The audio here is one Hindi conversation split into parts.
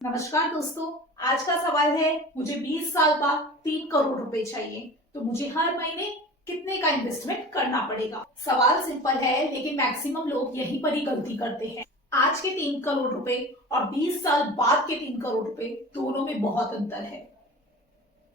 नमस्कार दोस्तों। आज का सवाल है, मुझे 20 साल बाद 3 करोड़ रुपए चाहिए, तो मुझे हर महीने कितने का इन्वेस्टमेंट करना पड़ेगा। सवाल सिंपल है, लेकिन मैक्सिमम लोग यहीं पर ही गलती करते हैं। आज के 3 करोड़ रुपए और 20 साल बाद के 3 करोड़ रुपए दोनों में बहुत अंतर है।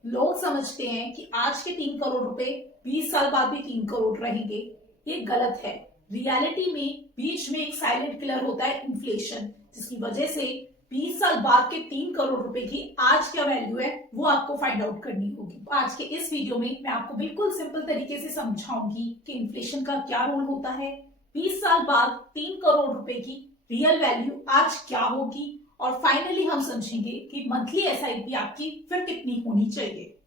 लोग समझते हैं कि आज के 3 करोड़ रुपए 20 साल बाद भी 3 करोड़ रहेंगे। ये गलत है। रियलिटी में बीच में एक साइलेंट किलर होता है, इन्फ्लेशन, जिसकी वजह से 20 साल बाद के 3 करोड़ रुपए की आज क्या वैल्यू है वो आपको फाइंड आउट करनी होगी। आज के इस वीडियो में मैं आपको बिल्कुल सिंपल तरीके से समझाऊंगी कि इन्फ्लेशन का क्या रोल होता है, 20 साल बाद 3 करोड़ रुपए की रियल वैल्यू आज क्या होगी, और फाइनली हम समझेंगे कि मंथली एसआईपी आपकी फिर कितनी होनी चाहिए।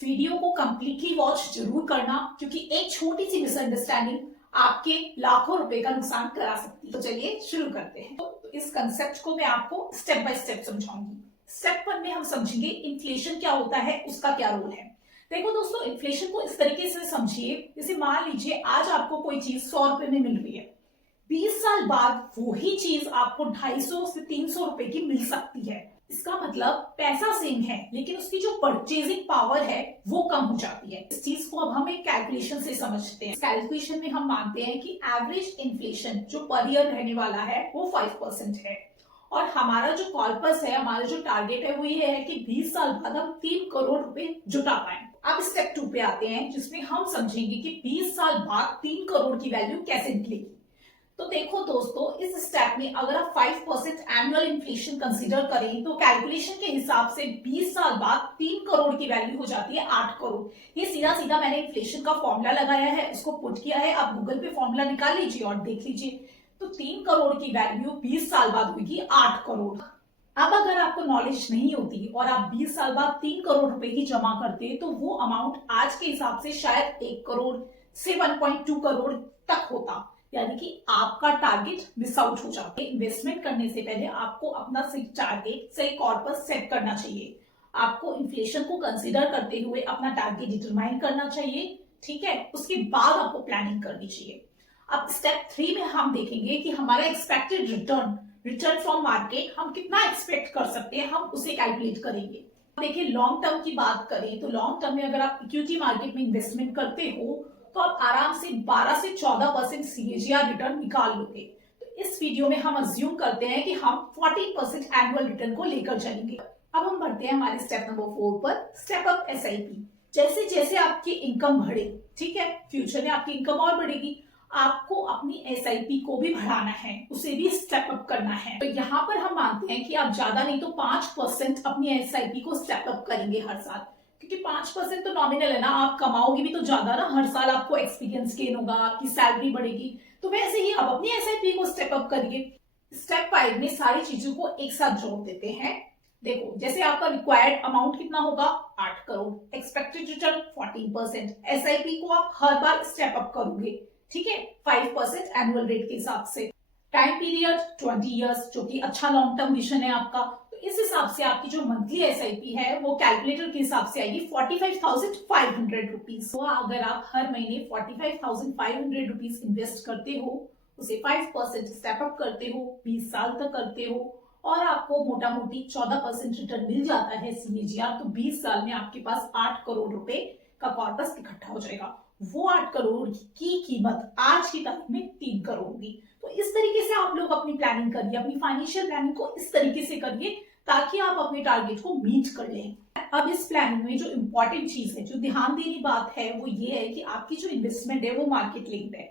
वीडियो को कंप्लीटली वॉच जरूर करना, क्योंकि एक छोटी सी मिसअंडरस्टैंडिंग आपके लाखों रुपए का नुकसान करा सकती है। तो चलिए शुरू करते हैं। तो इस कंसेप्ट को मैं आपको स्टेप बाय स्टेप समझाऊंगी। स्टेप 1 में हम समझेंगे इन्फ्लेशन क्या होता है, उसका क्या रोल है। देखो दोस्तों, इन्फ्लेशन को इस तरीके से समझिए, जैसे मान लीजिए आज आपको कोई चीज 100 रुपए में मिल रही है, 20 साल बाद वही चीज आपको 250 से 300 रुपए की मिल सकती है। इसका मतलब पैसा सेम है, लेकिन उसकी जो परचेजिंग पावर है वो कम हो जाती है। इस चीज को अब हम एक कैलकुलेशन से समझते हैं। कैलकुलेशन में हम मानते हैं कि एवरेज इन्फ्लेशन जो पर ईयर रहने वाला है वो 5% है, और हमारा जो कॉर्पस है, हमारा जो टारगेट है वो ये है कि 20 साल बाद हम 3 करोड़ रुपए जुटा पाए। अब स्टेप 2 पे आते हैं, जिसमें हम समझेंगे कि 20 साल बाद 3 करोड़ की वैल्यू कैसे निकलेगी। तो देखो दोस्तों, इस स्टेप में अगर आप 5% एनुअल इन्फ्लेशन कंसीडर करें तो कैलकुलेशन के हिसाब से 20 साल बाद 3 करोड़ की वैल्यू हो जाती है 8 करोड़। ये सीधा सीधा मैंने इन्फ्लेशन का फॉर्मूला लगाया है, उसको पुट किया है। आप गूगल पे फॉर्मूला निकाल लीजिए और देख लीजिए। तो 3 करोड़ की वैल्यू 20 साल बाद होगी 8 करोड़। अब अगर आपको नॉलेज नहीं होती और आप 20 साल बाद 3 करोड़ रुपए की जमा करते, तो वो अमाउंट आज के हिसाब से शायद 1 करोड़ से 1.2 करोड़ तक होता, यानी कि आपका टारगेट मिस आउट हो जाता है। इन्वेस्टमेंट करने से पहले आपको अपना सही टारगेट, सही कॉर्पस सेट करना चाहिए। आपको इन्फ्लेशन को कंसीडर करते हुए अपना टारगेट डिटरमाइन करना चाहिए, ठीक है। उसके बाद आपको प्लानिंग करनी चाहिए। अब स्टेप 3 में हम देखेंगे कि हमारा एक्सपेक्टेड रिटर्न फ्रॉम मार्केट हम कितना एक्सपेक्ट कर सकते हैं, हम उसे कैलकुलेट करेंगे। देखिए, लॉन्ग टर्म की बात करें तो लॉन्ग टर्म में अगर आप इक्विटी मार्केट में इन्वेस्टमेंट करते हो तो आप आराम से 12 से 14% सीएजीआर रिटर्न निकाल लोगे। तो इस वीडियो में हम अज्यूम करते हैं कि हम 14% एनुअल रिटर्न को लेकर चलेंगे। अब हम बढ़ते हैं हमारे स्टेप नंबर 4 पर, स्टेप अप एसआईपी। जैसे जैसे आपकी इनकम बढ़े, ठीक है, फ्यूचर में आपकी इनकम और बढ़ेगी, आपको अपनी एसआईपी को भी बढ़ाना है, उसे भी स्टेप अप करना है। तो यहाँ पर हम मानते हैं कि आप ज्यादा नहीं तो 5% अपनी एसआईपी को स्टेप अप करेंगे हर साल, क्योंकि 5% तो नॉमिनल है ना, आप कमाओगे भी तो ज्यादा ना, हर साल आपको एक्सपीरियंस गेन होगा, आपकी सैलरी बढ़ेगी। तो वैसे ही आप अपनी एसआईपी को स्टेप अप करिए। स्टेप 5 में सारी चीजों को एक साथ जोड़ देते हैं। देखो, जैसे आपका रिक्वायर्ड अमाउंट कितना होगा, 8 करोड़, एक्सपेक्टेड रिटर्न 14%, एसआईपी को आप हर बार स्टेप अप करोगे, ठीक है, 5% एनुअल रेट के हिसाब से। टाइम पीरियड 20 इयर्स, जो कि अच्छा लॉन्ग टर्म विजन है आपका। तो इस हिसाब से आपकी जो मंथली एसआईपी है वो कैलकुलेटर के हिसाब से आएगी 45,500 रुपीज। तो अगर आप हर महीने 45,500 रुपीज इन्वेस्ट करते हो, उसे 5% स्टेप अप करते हो, 20 साल तक करते हो, और आपको मोटा मोटी 14% रिटर्न मिल जाता है सीएजीआर, तो 20 साल में आपके पास 8 करोड़ रुपए का कॉर्पस इकट्ठा हो जाएगा। वो 8 करोड़ की कीमत आज की तारीख में 3 करोड़ होगी। तो इस तरीके से आप लोग अपनी प्लानिंग करिए, अपनी फाइनेंशियल प्लानिंग को इस तरीके से करिए ताकि आप अपने टारगेट को मीट कर लें। अब इस प्लानिंग में जो इंपॉर्टेंट चीज है, जो ध्यान देने की बात है, वो ये है कि आपकी जो इन्वेस्टमेंट है वो मार्केट लिंक्ड है।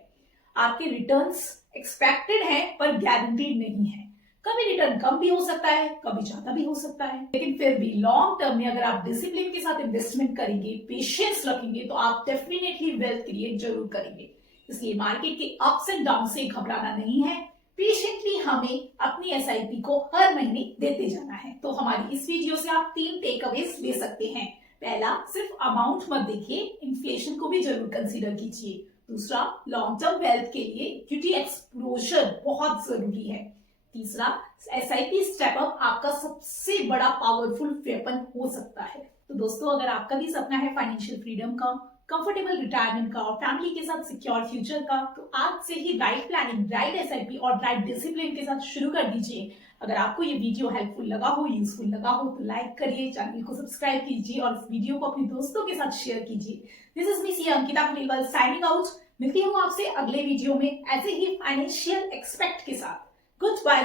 आपके रिटर्न्स एक्सपेक्टेड है पर गारंटीड नहीं है। कभी रिटर्न कम भी हो सकता है, कभी ज्यादा भी हो सकता है, लेकिन फिर भी लॉन्ग टर्म में अगर आप डिसिप्लिन के साथ इन्वेस्टमेंट करेंगे, पेशेंस रखेंगे, तो आप डेफिनेटली वेल्थ क्रिएट जरूर करेंगे। इसलिए मार्केट के अप्स एंड डाउन से घबराना नहीं है, पेशेंटली हमें अपनी एसआईपी को हर महीने देते जाना है। तो हमारी इस वीडियो से आप 3 टेक अवेज ले सकते हैं। पहला, सिर्फ अमाउंट मत देखिए, इन्फ्लेशन को भी जरूर कंसीडर कीजिए। दूसरा, लॉन्ग टर्म वेल्थ के लिए इक्विटी एक्सपोजर बहुत जरूरी है। तीसरा, एसआईपी स्टेप अप आपका सबसे बड़ा पावरफुल वेपन हो सकता है। तो दोस्तों, अगर आपका भी सपना है फाइनेंशियल फ्रीडम का, कंफर्टेबल रिटायरमेंट का और फैमिली के साथ सिक्योर फ्यूचर का, तो आज से ही राइट प्लानिंग, राइट एसआईपी और राइट डिसिप्लिन के साथ शुरू कर दीजिए। अगर आपको ये वीडियो हेल्पफुल लगा हो, यूजफुल लगा हो तो लाइक करिए, चैनल को सब्सक्राइब कीजिए और इस वीडियो को अपने दोस्तों के साथ शेयर कीजिए। This is me C Ankita Pulewal signing out. मिलती हूँ आपसे अगले वीडियो में ऐसे ही फाइनेंशियल एक्सपेक्ट के साथ। Good bye.